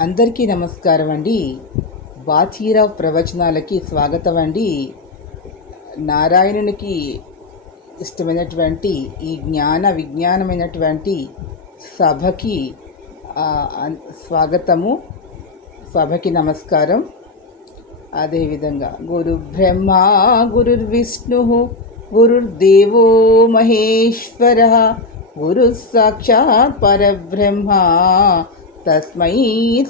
అందరికీ నమస్కారం అండి. బాచీరావు ప్రవచనాలకి స్వాగతం అండి. నారాయణునికి ఇష్టమైనటువంటి ఈ జ్ఞాన విజ్ఞానమైనటువంటి సభకి అన్- స్వాగతము. సభకి నమస్కారం. అదేవిధంగా గురు బ్రహ్మ గురుర్విష్ణు గురుర్దేవో మహేశ్వర గురు సాక్షాత్ పరబ్రహ్మ తస్మై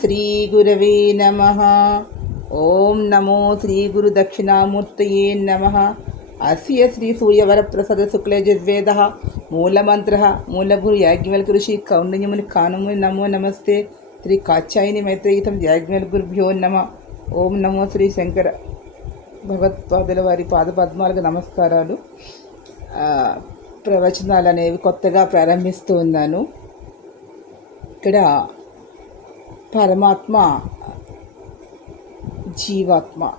శ్రీ గురవే నమ ఓం నమో శ్రీ గురు దక్షిణామూర్తయే నమ అస్య శ్రీ సూర్యవరప్రసాద శుక్లయజుర్వేద మూలమంత్ర మూలగురు యాజ్ఞవల్క ఋషి కౌండిన్యముని కానము నమో నమస్తే శ్రీ కాచాయిని మైత్రగీతం యాజ్ఞవల్గురుభ్యో నమ ఓం నమో శ్రీ శంకర భగవత్పాదుల వారి పాదపద్మాలకు నమస్కారాలు. ప్రవచనాలు అనేవి కొత్తగా ప్రారంభిస్తూ ఉన్నాను. ఇక్కడ పరమాత్మ జీవాత్మ.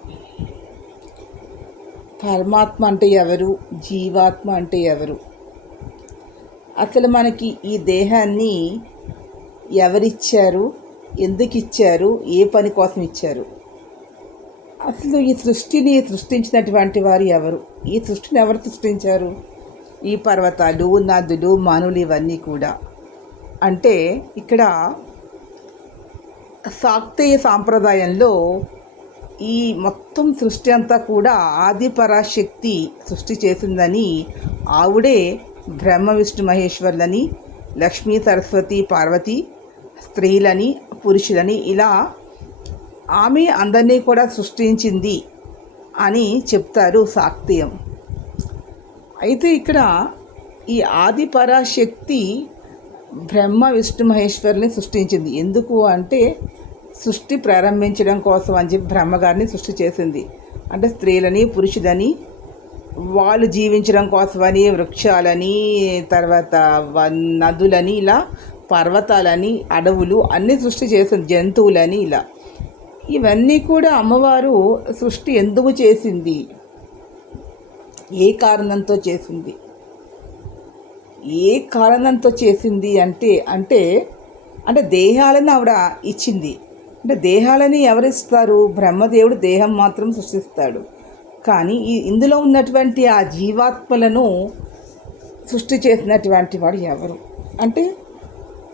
పరమాత్మ అంటే ఎవరు? జీవాత్మ అంటే ఎవరు? అసలు మనకి ఈ దేహాన్ని ఎవరిచ్చారు? ఎందుకు ఇచ్చారు ఏ పని కోసం ఇచ్చారు? అసలు ఈ సృష్టిని సృష్టించినటువంటి వారు ఎవరు? ఈ సృష్టిని ఎవరు సృష్టించారు? ఈ పర్వతాలు నదులు మానులు ఇవన్నీ కూడా. అంటే ఇక్కడ శాక్తీయ సాంప్రదాయంలో ఈ మొత్తం సృష్టి అంతా కూడా ఆది పరాశక్తి సృష్టి చేసిందని ఆవిడే బ్రహ్మ విష్ణు మహేశ్వర్లని లక్ష్మీ సరస్వతి పార్వతి స్త్రీలని పురుషులని ఇలా ఆమె అందరినీ కూడా సృష్టించింది అని చెప్తారు శాక్తీయం అయితే ఇక్కడ ఈ ఆది పరాశక్తి బ్రహ్మ విష్ణు మహేశ్వరుని సృష్టించింది. ఎందుకు అంటే సృష్టి ప్రారంభించడం కోసం అని చెప్పి బ్రహ్మగారిని సృష్టి చేసింది. అంటే స్త్రీలని పురుషులని వాళ్ళు జీవించడం కోసమని వృక్షాలని తర్వాత నదులని ఇలా పర్వతాలని అడవులు అన్నీ సృష్టి చేసింది. జంతువులని ఇలా. ఇవన్నీ కూడా అమ్మవారు సృష్టి ఎందుకు చేసింది? ఏ కారణంతో చేసింది? ఏ కారణంతో చేసింది అంటే అంటే అంటే దేహాలను ఆవిడ ఇచ్చింది. అంటే దేహాలని ఎవరిస్తారు? బ్రహ్మదేవుడు దేహం మాత్రం సృష్టిస్తాడు. కానీ ఈ ఇందులో ఉన్నటువంటి ఆ జీవాత్మలను సృష్టి చేసినటువంటి వాడు ఎవరు? అంటే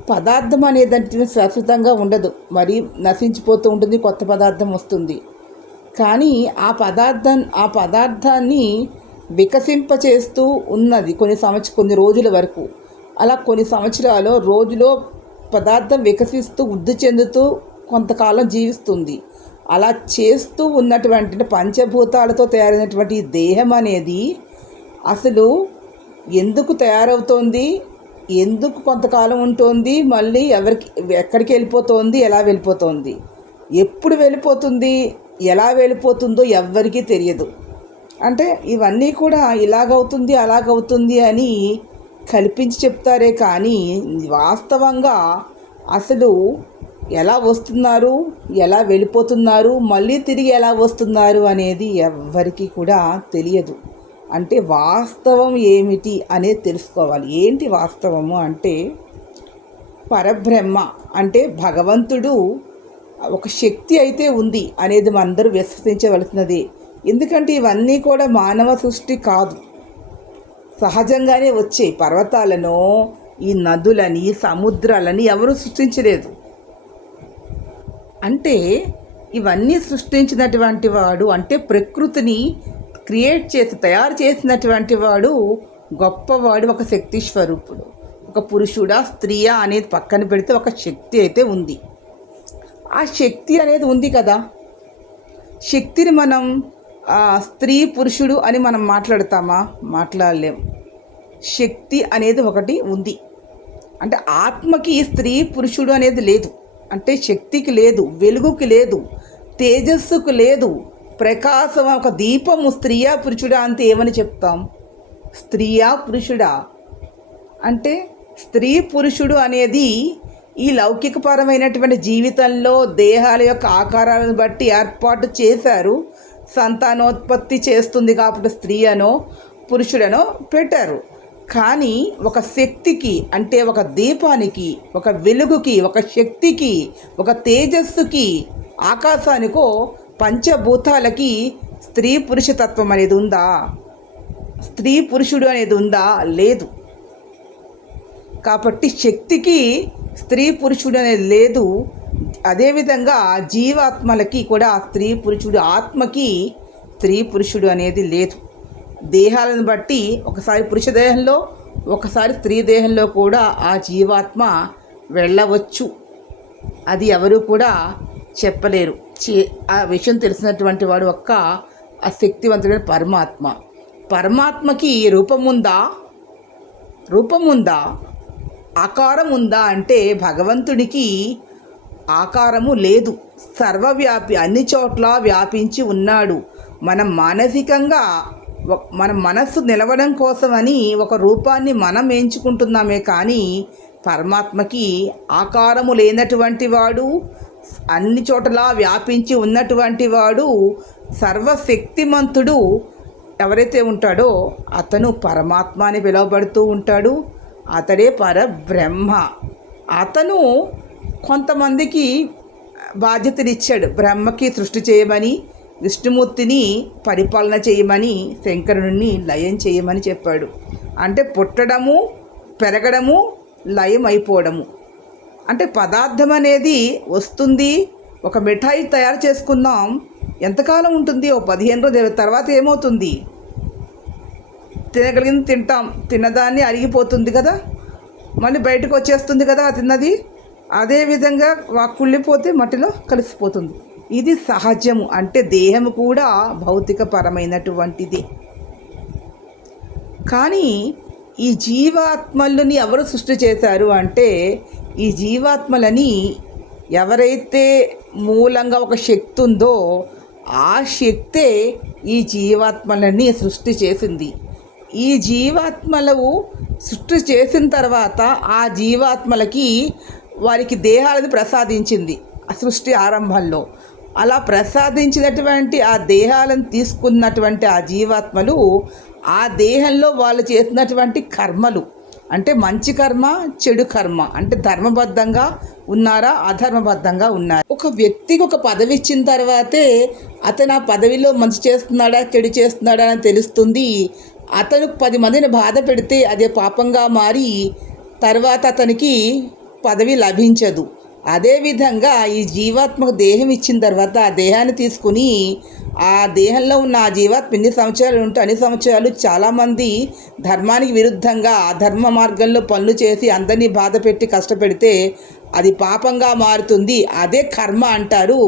పదార్థం అనేదంటే శాశ్వతంగా ఉండదు. మరి నశించిపోతూ ఉంటుంది కొత్త పదార్థం వస్తుంది. కానీ ఆ పదార్థం ఆ పదార్థాన్ని వికసింపచేస్తూ ఉన్నది కొన్ని సంవత్సర కొన్ని రోజుల వరకు. అలా కొన్ని సంవత్సరాలు రోజులో పదార్థం వికసిస్తూ వృద్ధి చెందుతూ కొంతకాలం జీవిస్తుంది. అలా చేస్తూ ఉన్నటువంటి పంచభూతాలతో తయారైనటువంటి ఈ దేహం అనేది అసలు ఎందుకు తయారవుతోంది? ఎందుకు కొంతకాలం ఉంటుంది? మళ్ళీ ఎవరికి ఎక్కడికి వెళ్ళిపోతోంది? ఎలా వెళ్ళిపోతోంది? ఎప్పుడు వెళ్ళిపోతుంది? ఎలా వెళ్ళిపోతుందో ఎవ్వరికీ తెలియదు. అంటే ఇవన్నీ కూడా ఇలాగవుతుంది అలాగవుతుంది అని కల్పించి చెప్తారే కానీ వాస్తవంగా అసలు ఎలా వస్తున్నారు ఎలా వెళ్ళిపోతున్నారు మళ్ళీ తిరిగి ఎలా వస్తున్నారు అనేది ఎవ్వరికీ కూడా తెలియదు. అంటే వాస్తవం ఏమిటి అనేది తెలుసుకోవాలి. ఏంటి వాస్తవము అంటే పరబ్రహ్మ అంటే భగవంతుడు ఒక శక్తి అయితే ఉంది అనేది మనందరూ విశ్వసించవలసినది. ఎందుకంటే ఇవన్నీ కూడా మానవ సృష్టి కాదు. సహజంగానే వచ్చే పర్వతాలను ఈ నదులని సముద్రాలని ఎవరు సృష్టించలేదు. అంటే ఇవన్నీ సృష్టించినటువంటి వాడు అంటే ప్రకృతిని క్రియేట్ చేసి తయారు చేసినటువంటి వాడు గొప్పవాడు ఒక శక్తి స్వరూపుడు ఒక పురుషుడా స్త్రీయా అనేది పక్కన పెడితే ఒక శక్తి అయితే ఉంది. ఆ శక్తి అనేది ఉంది కదా. శక్తిని మనం స్త్రీ పురుషుడు అని మనం మాట్లాడతామా? మాట్లాడలేం. శక్తి అనేది ఒకటి ఉంది. అంటే ఆత్మకి స్త్రీ పురుషుడు అనేది లేదు. అంటే శక్తికి లేదు వెలుగుకి లేదు తేజస్సుకు లేదు ప్రకాశం ఒక దీపము స్త్రీయా పురుషుడా అంతే ఏమని చెప్తాం? స్త్రీయా పురుషుడా. అంటే స్త్రీ పురుషుడు అనేది ఈ లౌకికపరమైనటువంటి జీవితంలో దేహాల యొక్క ఆకారాలను బట్టి ఏర్పాటు చేశారు. సంతానోత్పత్తి చేస్తుంది కాబట్టి స్త్రీ అనో పురుషుడనో పెట్టారు. కానీ ఒక శక్తికి అంటే ఒక దీపానికి ఒక వెలుగుకి ఒక శక్తికి ఒక తేజస్సుకి ఆకాశానికో పంచభూతాలకి స్త్రీ పురుష తత్వం అనేది ఉందా? స్త్రీ పురుషుడు అనేది ఉందా? లేదు. కాబట్టి శక్తికి స్త్రీ పురుషుడు అనేది లేదు. అదేవిధంగా జీవాత్మలకి కూడా స్త్రీ పురుషుడు ఆత్మకి స్త్రీ పురుషుడు అనేది లేదు. దేహాలను బట్టి ఒకసారి పురుష దేహంలో ఒకసారి స్త్రీ దేహంలో కూడా ఆ జీవాత్మ వెళ్ళవచ్చు. అది ఎవరు కూడా చెప్పలేరు. చే- ఆ విషయం తెలిసినటువంటి వాడు ఒక్క ఆ శక్తివంతుడైన పరమాత్మ. పరమాత్మకి రూపం ఉందా? రూపం ఉందా? ఆకారం ఉందా? అంటే భగవంతుడికి ఆకారము లేదు. సర్వవ్యాపి అన్ని చోట్ల వ్యాపించి ఉన్నాడు. మనం మానసికంగా మన మనస్సు నిలవడం కోసమని ఒక రూపాన్ని మనం ఎంచుకుంటున్నామే కానీ పరమాత్మకి ఆకారము లేనటువంటి వాడు అన్ని చోట్ల వ్యాపించి ఉన్నటువంటి వాడు సర్వశక్తిమంతుడు ఎవరైతే ఉంటాడో అతను పరమాత్మ అని పిలువబడుతూ ఉంటాడు. అతడే పరబ్రహ్మ. అతను కొంతమందికి బాధ్యతలు ఇచ్చాడు బ్రహ్మకి సృష్టి చేయమని విష్ణుమూర్తిని పరిపాలన చేయమని శంకరుని లయం చేయమని చెప్పాడు. అంటే పుట్టడము పెరగడము లయం అయిపోవడము అంటే పదార్థం అనేది వస్తుంది ఒక మిఠాయి తయారు చేసుకుందాం ఎంతకాలం ఉంటుంది? ఓ పదిహేను రోజుల తర్వాత ఏమవుతుంది? తినగలిగింది తింటాం తిన్నదాన్ని అరిగిపోతుంది కదా? మళ్ళీ బయటకు వచ్చేస్తుంది కదా తిన్నది? అదేవిధంగా వా కుళ్ళిపోతే మట్టిలో కలిసిపోతుంది. ఇది సహజము. అంటే దేహము కూడా భౌతికపరమైనటువంటిది. కానీ ఈ జీవాత్మలని ఎవరు సృష్టి చేశారు అంటే ఈ జీవాత్మలని ఎవరైతే మూలంగా ఒక శక్తి ఉందో ఆ శక్తే ఈ జీవాత్మలని సృష్టి చేసింది. ఈ జీవాత్మలు సృష్టి చేసిన తర్వాత ఆ జీవాత్మలకి వారికి దేహాలను ప్రసాదించింది సృష్టి ఆరంభంలో. అలా ప్రసాదించినటువంటి ఆ దేహాలను తీసుకున్నటువంటి ఆ జీవాత్మలు ఆ దేహంలో వాళ్ళు చేసినటువంటి కర్మలు. అంటే మంచి కర్మ చెడు కర్మ. అంటే ధర్మబద్ధంగా ఉన్నారా అధర్మబద్ధంగా ఉన్నారా? ఒక వ్యక్తికి ఒక పదవి ఇచ్చిన తర్వాతే అతను ఆ పదవిలో మంచి చేస్తున్నాడా చెడు చేస్తున్నాడా అని తెలుస్తుంది. అతను పది మందిని బాధ పెడితే అదే పాపంగా మారి తర్వాత అతనికి పదవి లభించదు. అదేవిధంగా ఈ జీవాత్మకు దేహం ఇచ్చిన తర్వాత ఆ దేహాన్ని తీసుకుని ఆ దేహంలో ఉన్న ఆ జీవాత్మ ఎన్ని సంవత్సరాలు ఉంటే అన్ని సంవత్సరాలు చాలామంది ధర్మానికి విరుద్ధంగా అధర్మ మార్గంలో పనులు చేసి అందరినీ బాధ పెట్టి కష్టపెడితే అది పాపంగా మారుతుంది. అదే కర్మ అంటారు.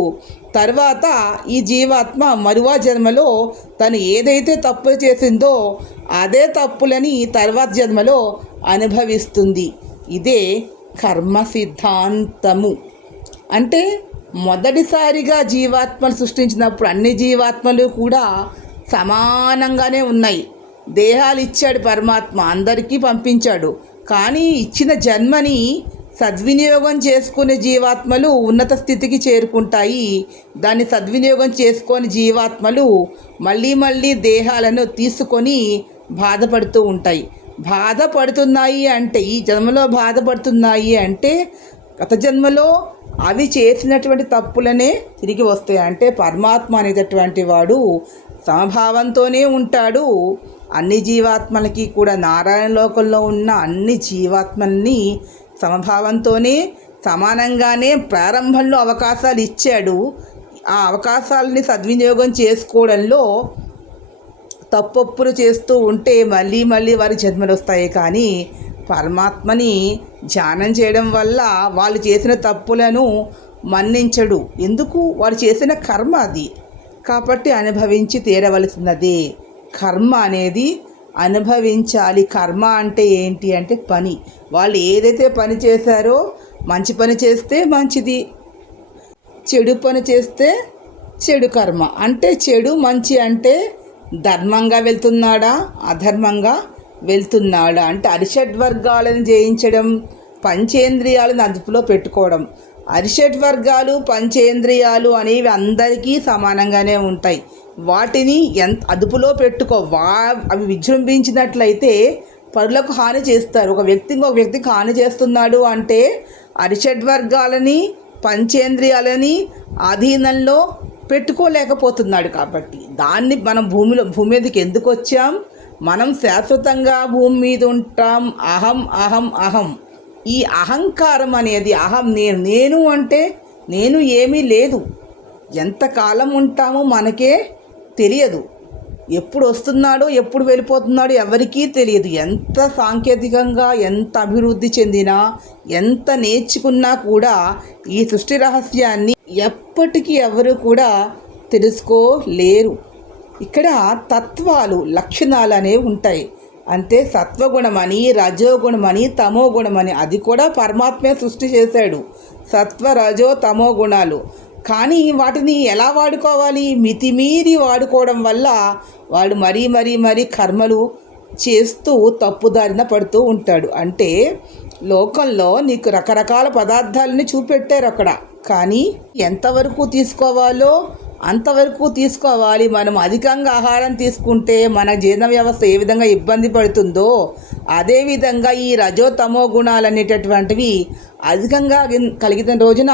తర్వాత ఈ జీవాత్మ మరువా జన్మలో తను ఏదైతే తప్పులు చేసిందో అదే తప్పులని తర్వాత జన్మలో అనుభవిస్తుంది. ఇదే కర్మ సిద్ధాంతము అంటే మొదటిసారిగా జీవాత్మలు సృష్టించినప్పుడు అన్ని జీవాత్మలు కూడా సమానంగానే ఉన్నాయి. దేహాలు ఇచ్చాడు పరమాత్మ అందరికీ పంపించాడు. కానీ ఇచ్చిన జన్మని సద్వినియోగం చేసుకునే జీవాత్మలు ఉన్నత స్థితికి చేరుకుంటాయి. దాన్ని సద్వినియోగం చేసుకొని జీవాత్మలు మళ్ళీ మళ్ళీ దేహాలను తీసుకొని బాధపడుతూ ఉంటాయి. బాధపడుతున్నాయి అంటే ఈ జన్మలో బాధపడుతున్నాయి అంటే గత జన్మలో అవి చేసినటువంటి తప్పులనే తిరిగి వస్తాయి. అంటే పరమాత్మ అనేటటువంటి వాడు సమభావంతోనే ఉంటాడు. అన్ని జీవాత్మలకి కూడా నారాయణ లోకంలో ఉన్న అన్ని జీవాత్మల్ని సమభావంతోనే సమానంగానే ప్రారంభంలో అవకాశాలు ఇచ్చాడు. ఆ అవకాశాలని సద్వినియోగం చేసుకోవడంలో తప్పొప్పులు చేస్తూ ఉంటే మళ్ళీ మళ్ళీ వారి జన్మలు వస్తాయి. కానీ పరమాత్మని ధ్యానం చేయడం వల్ల వాళ్ళు చేసిన తప్పులను మన్నించడు. ఎందుకు? వారు చేసిన కర్మ అది. కాబట్టి అనుభవించి తీరవలసినదే. కర్మ అనేది అనుభవించాలి. కర్మ అంటే ఏంటి అంటే పని. వాళ్ళు ఏదైతే పని చేశారో మంచి పని చేస్తే మంచిది. చెడు పని చేస్తే చెడు కర్మ. అంటే చెడు మంచి అంటే ధర్మంగా వెళ్తున్నాడా? అధర్మంగా వెళ్తున్నాడా? అంటే అరిషడ్ వర్గాలను జయించడం పంచేంద్రియాలను అదుపులో పెట్టుకోవడం. అరిషడ్ వర్గాలు పంచేంద్రియాలు అనేవి అందరికీ సమానంగానే ఉంటాయి. వాటిని ఎంత అదుపులో పెట్టుకో వా అవి విజృంభించినట్లయితే పరులకు హాని చేస్తారు. ఒక వ్యక్తి ఇంకొక వ్యక్తికి హాని చేస్తున్నాడు అంటే అరిషడ్ వర్గాలని పంచేంద్రియాలని ఆధీనంలో పెట్టుకోలేకపోతున్నాడు కాబట్టి దాన్ని మనం భూమిలో భూమి మీదకి ఎందుకు వచ్చాం? మనం శాశ్వతంగా భూమి మీద ఉంటాం. అహం అహం అహం. ఈ అహంకారం అనేది అహం నేను నేను అంటే నేను ఏమీ లేదు. ఎంతకాలం ఉంటామో మనకే తెలియదు. ఎప్పుడు వస్తున్నాడో ఎప్పుడు వెళ్ళిపోతున్నాడో ఎవరికీ తెలియదు. ఎంత సాంకేతికంగా ఎంత అభివృద్ధి చెందినా ఎంత నేర్చుకున్నా కూడా ఈ సృష్టి రహస్యాన్ని ఎప్పటికీ ఎవరు కూడా తెలుసుకోలేరు. ఇక్కడ తత్వాలు లక్షణాలు అనేవి ఉంటాయి. అంటే సత్వగుణమని రజోగుణమని తమో గుణమని అది కూడా పరమాత్మే సృష్టి చేశాడు. సత్వ రజో తమో గుణాలు. కానీ వాటిని ఎలా వాడుకోవాలి? మితిమీరి వాడుకోవడం వల్ల వాడు మరీ మరీ మరీ కర్మలు చేస్తూ తప్పుదారిన పడుతూ ఉంటాడు. అంటే లోకంలో నీకు రకరకాల పదార్థాలని చూపెట్టారు అక్కడ. కానీ ఎంతవరకు తీసుకోవాలో అంతవరకు తీసుకోవాలి. మనం అధికంగా ఆహారం తీసుకుంటే మన జీర్ణ వ్యవస్థ ఏ విధంగా ఇబ్బంది పడుతుందో అదేవిధంగా ఈ రజోతమో గుణాలు అనేటటువంటివి అధికంగా కలిగిన రోజున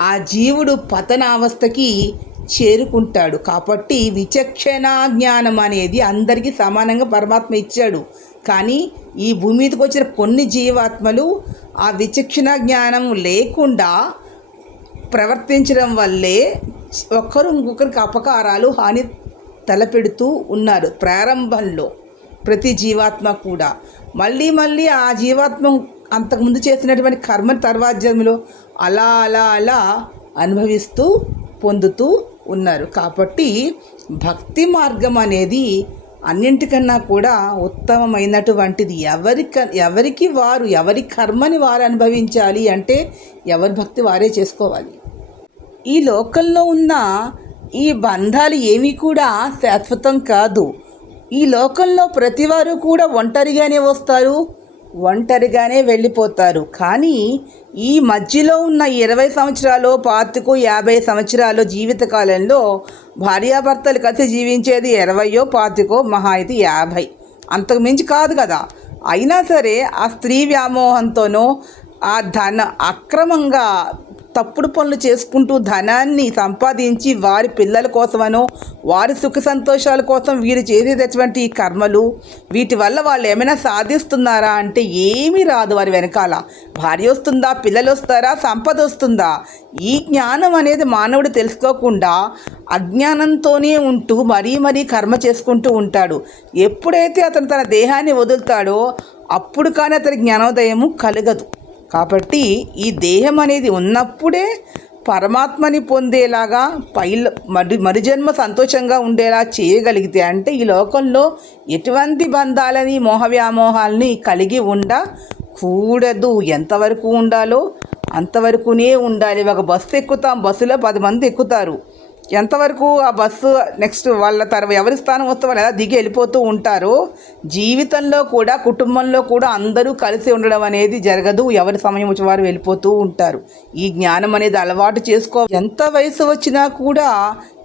ఆ జీవుడు పతనావస్థకి చేరుకుంటాడు. కాబట్టి విచక్షణ జ్ఞానం అనేది అందరికీ సమానంగా పరమాత్మ ఇచ్చాడు. కానీ ఈ భూమి మీదకి వచ్చిన కొన్ని జీవాత్మలు ఆ విచక్షణ జ్ఞానం లేకుండా ప్రవర్తించడం వల్లే ఒకరు ఇంకొకరికి అపకారాలు హాని తలపెడుతూ ఉన్నారు ప్రారంభంలో ప్రతి జీవాత్మ కూడా. మళ్ళీ మళ్ళీ ఆ జీవాత్మ అంతకుముందు చేసినటువంటి కర్మ తర్వాత జన్మలో అలా అలా అలా అనుభవిస్తూ పొందుతూ ఉన్నారు. కాబట్టి భక్తి మార్గం అనేది అన్నింటికన్నా కూడా ఉత్తమమైనటువంటిది. ఎవరిక ఎవరికి వారు ఎవరి కర్మని వారు అనుభవించాలి అంటే ఎవరి భక్తి వారే చేసుకోవాలి. ఈ లోకంలో ఉన్న ఈ బంధాలు ఏమీ కూడా శాశ్వతం కాదు. ఈ లోకంలో ప్రతివారు కూడా ఒంటరిగానే వస్తారు. ఒంటరిగానే వెళ్ళిపోతారు. కానీ ఈ మధ్యలో ఉన్న ఇరవై సంవత్సరాలు పాతికో యాభై సంవత్సరాలు జీవితకాలంలో భార్యాభర్తలు కలిసి జీవించేది ఇరవయో పాతికో మహా అయితే యాభై. అంతకు మించి కాదు కదా. అయినా సరే ఆ స్త్రీ వ్యామోహంతోనో ఆ ధన అక్రమంగా తప్పుడు పనులు చేసుకుంటూ ధనాన్ని సంపాదించి వారి పిల్లల కోసమనో వారి సుఖ సంతోషాల కోసం వీరు చేసేటటువంటి కర్మలు వీటి వల్ల వాళ్ళు ఏమైనా సాధిస్తున్నారా అంటే ఏమీ రాదు వారి వెనకాల. భార్య వస్తుందా పిల్లలు వస్తారా సంపద వస్తుందా? ఈ జ్ఞానం అనేది మానవుడు తెలుసుకోకుండా అజ్ఞానంతోనే ఉంటూ మరీ మరీ కర్మ చేసుకుంటూ ఉంటాడు. ఎప్పుడైతే అతను తన దేహాన్ని వదులుతాడో అప్పుడు కానీ అతని జ్ఞానోదయము కలగదు. కాబట్టి ఈ దేహం అనేది ఉన్నప్పుడే పరమాత్మని పొందేలాగా పై మరి మరుజన్మ సంతోషంగా ఉండేలా చేయగలిగితే అంటే ఈ లోకంలో ఎటువంటి బంధాలని మోహవ్యామోహాలని కలిగి ఉండకూడదు ఎంతవరకు ఉండాలో అంతవరకునే ఉండాలి. ఒక బస్సు ఎక్కుతాం బస్సులో పది మంది ఎక్కుతారు. ఎంతవరకు ఆ బస్సు నెక్స్ట్ వాళ్ళ తర్వాత ఎవరి స్థానం వస్తే వాళ్ళు ఎలా దిగి వెళ్ళిపోతూ ఉంటారో జీవితంలో కూడా కుటుంబంలో కూడా అందరూ కలిసి ఉండడం అనేది జరగదు. ఎవరి సమయం వచ్చి వారు వెళ్ళిపోతూ ఉంటారు. ఈ జ్ఞానం అనేది అలవాటు చేసుకో ఎంత వయసు వచ్చినా కూడా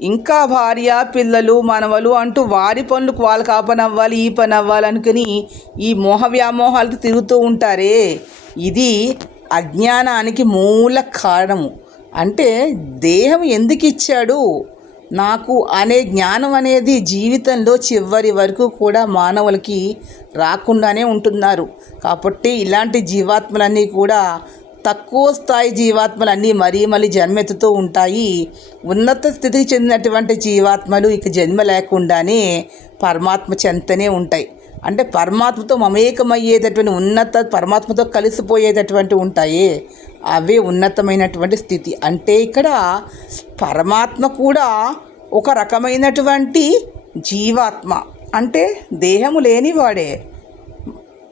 ఇంకా భార్య పిల్లలు మనవలు అంటూ వారి పనులకు వాళ్ళకి ఆ పని అవ్వాలి ఈ పని అవ్వాలి అనుకుని ఈ మోహ వ్యామోహాలకు తిరుగుతూ ఉంటారే. ఇది అజ్ఞానానికి మూల కారణము. అంటే దేహం ఎందుకు ఇచ్చాడు? నాకు అనే జ్ఞానం అనేది జీవితంలో చివరి వరకు కూడా మానవులకి రాకుండానే ఉంటున్నారు. కాబట్టి ఇలాంటి జీవాత్మలన్నీ కూడా తక్కువ స్థాయి జీవాత్మలన్నీ మరీ మళ్ళీ జన్మెత్తుతూ ఉంటాయి. ఉన్నత స్థితికి చెందినటువంటి జీవాత్మలు ఇక జన్మ లేకుండానే పరమాత్మ చెంతనే ఉంటాయి. అంటే పరమాత్మతో మమేకమయ్యేటటువంటి ఉన్నత పరమాత్మతో కలిసిపోయేటటువంటి ఉంటాయి. అవే ఉన్నతమైనటువంటి స్థితి. అంటే ఇక్కడ పరమాత్మ కూడా ఒక రకమైనటువంటి జీవాత్మ. అంటే దేహము లేనివాడే.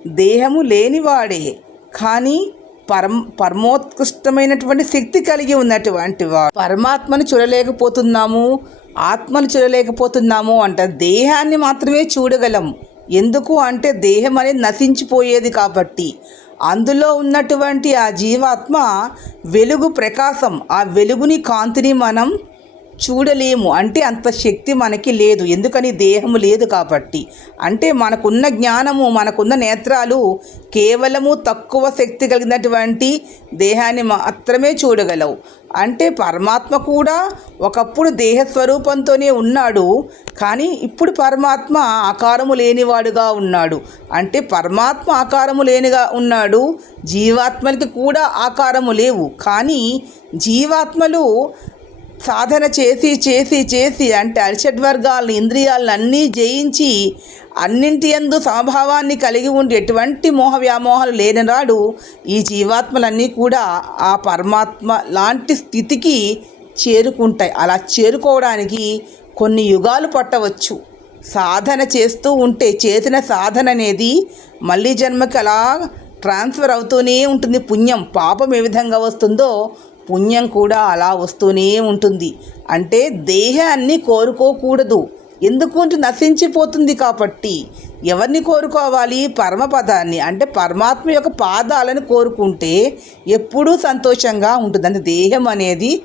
దేహము లేనివాడే. కానీ పరమ పరమోత్కృష్టమైనటువంటి శక్తి కలిగి ఉన్నటువంటి వాడు పరమాత్మను చూడలేకపోతున్నాము ఆత్మను చూడలేకపోతున్నాము అంట దేహాన్ని మాత్రమే చూడగలం. ఎందుకు అంటే దేహం అనేది నశించిపోయేది కాబట్టి. అందులో ఉన్నటువంటి ఆ జీవాత్మ వెలుగు ప్రకాశం ఆ వెలుగుని కాంతిని మనం చూడలేము. అంటే అంత శక్తి మనకి లేదు. ఎందుకని దేహము లేదు కాబట్టి. అంటే మనకున్న జ్ఞానము మనకున్న నేత్రాలు కేవలము తక్కువ శక్తి కలిగినటువంటి దేహాన్ని మాత్రమే చూడగలవు. అంటే పరమాత్మ కూడా ఒకప్పుడు దేహ స్వరూపంతోనే ఉన్నాడు. కానీ ఇప్పుడు పరమాత్మ ఆకారము లేనివాడుగా ఉన్నాడు. అంటే పరమాత్మ ఆకారము లేనిగా ఉన్నాడు. జీవాత్మలకి కూడా ఆకారము లేవు. కానీ జీవాత్మలు సాధన చేసి చేసి చేసి అంటే అరిషడ్ వర్గాలను ఇంద్రియాలను అన్నీ జయించి అన్నింటి యందు సమభావాన్ని కలిగి ఉండి ఎటువంటి మోహ వ్యామోహాలు లేనినాడు ఈ జీవాత్మలన్నీ కూడా ఆ పరమాత్మ లాంటి స్థితికి చేరుకుంటాయి. అలా చేరుకోవడానికి కొన్ని యుగాలు పట్టవచ్చు. సాధన చేస్తూ ఉంటే చేసిన సాధన అనేది మళ్ళీ జన్మకి అలా ట్రాన్స్ఫర్ అవుతూనే ఉంటుంది. పుణ్యం పాపం ఏ విధంగా వస్తుందో పుణ్యం కూడా అలా వస్తూనే ఉంటుంది. అంటే దేహాన్ని కోరుకోకూడదు. ఎందుకు అంటే నశించిపోతుంది కాబట్టి. ఎవరిని కోరుకోవాలి? పరమపదాన్ని. అంటే పరమాత్మ యొక్క పాదాలను కోరుకుంటే ఎప్పుడూ సంతోషంగా ఉంటుంది అంటే దేహం అనేది